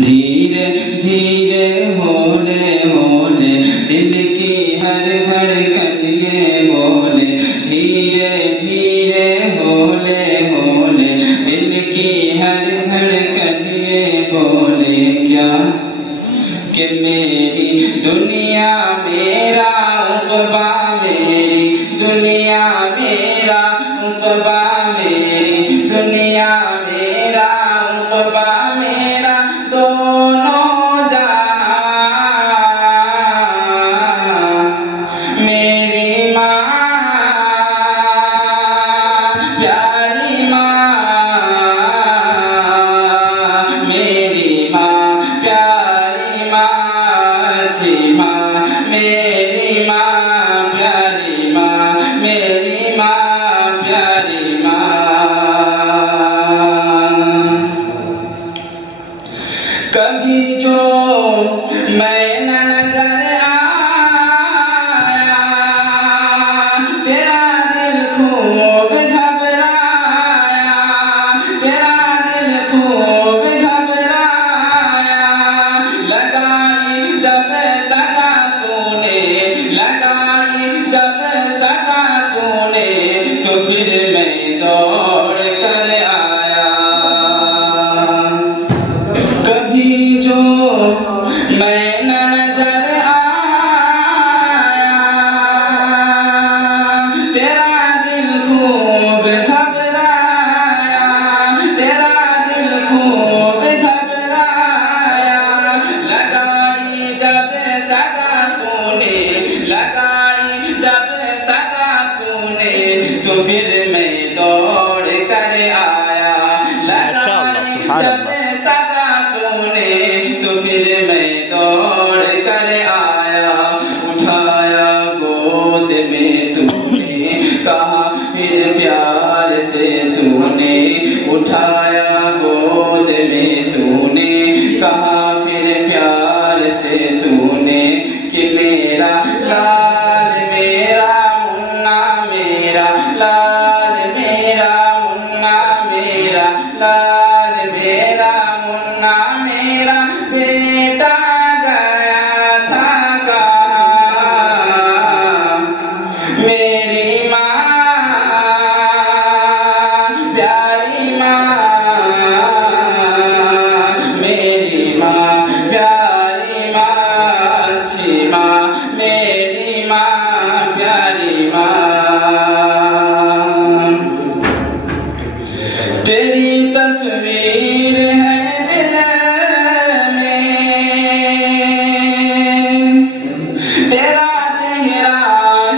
धीरे धीरे होले होले दिल की हर धड़कन ये बोले, धीरे धीरे होले होले दिल की हर धड़कन ये बोले। क्या कि मेरी दुनिया मेरा उक़बा, मेरी दुनिया मेरा उक़बा, मेरी दुनिया मेरा उक़बा, मेरा दोनों जहां। मेरी माँ प्यारी माँ, मेरी माँ प्यारी माँ, अच्छी माँ, मेरी माँ प्यारी माँ, मेरी माँ प्यारी माँ। कभी जो मैं न नजर आया, तेरा दिल खूब घबराया, तेरा दिल खूब घबराया। लगाई जब सदा तूने, लगाई जब सदा तूने, तो फिर मैं दौड़ कर आया। कभी जो मैं न नजर आया, तेरा दिल खूब घबराया, तेरा दिल खूब घबराया। लगाई जब सदा तूने, लगाई जब सदा तूने, तो फिर मैं दौड़ कर आया। लगाई जब सदा तूने, तो फिर मैं दौड़ कर आया। उठाया गोद में तूने, कहा फिर प्यार से तूने, उठाया गोद में तूने, कहा फिर प्यार से तूने, कि मेरा लाल मेरा मुन्ना, मेरा लाल मेरा मुन्ना, मेरा लाल मेरा मुन्ना, मेरा बेटा गया था कहाँ। मेरी माँ प्यारी माँ, मेरी माँ प्यारी माँ, अच्छी माँ, मेरी माँ प्यारी माँ। तेरी तस्वीर है दिल में, तेरा चेहरा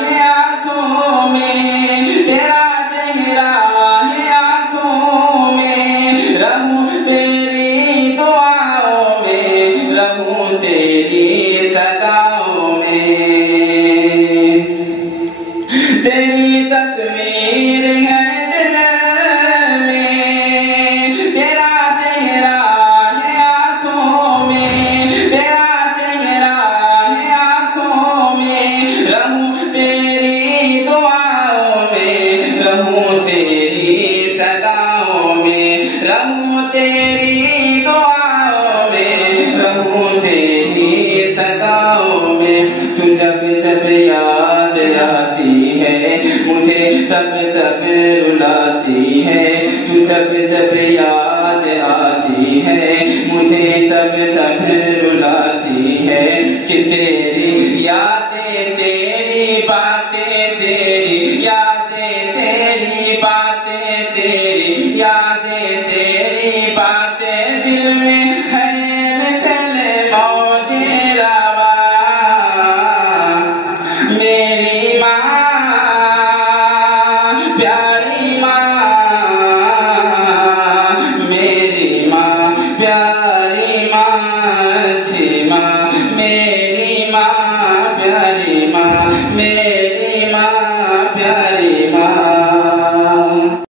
है आँखों में, तेरा चेहरा है आँखों में। रहूं तेरी दुआओं में, रहूं तेरी सदाओं में। तेरी तस्वीर है दिल में, तेरा चेहरा है आँखों में, तेरा चेहरा है आँखों में। रहूं तेरी दुआओं में, रहूं तेरी सदाओं में, रहूं तेरी दुआओं में, रहूं तेरी सदाओं में। तू जब जब याद आती है मुझे, तब तब रुलाती है। तू जब जब याद आती है मुझे, तब तब रुलाती है। कि तेरे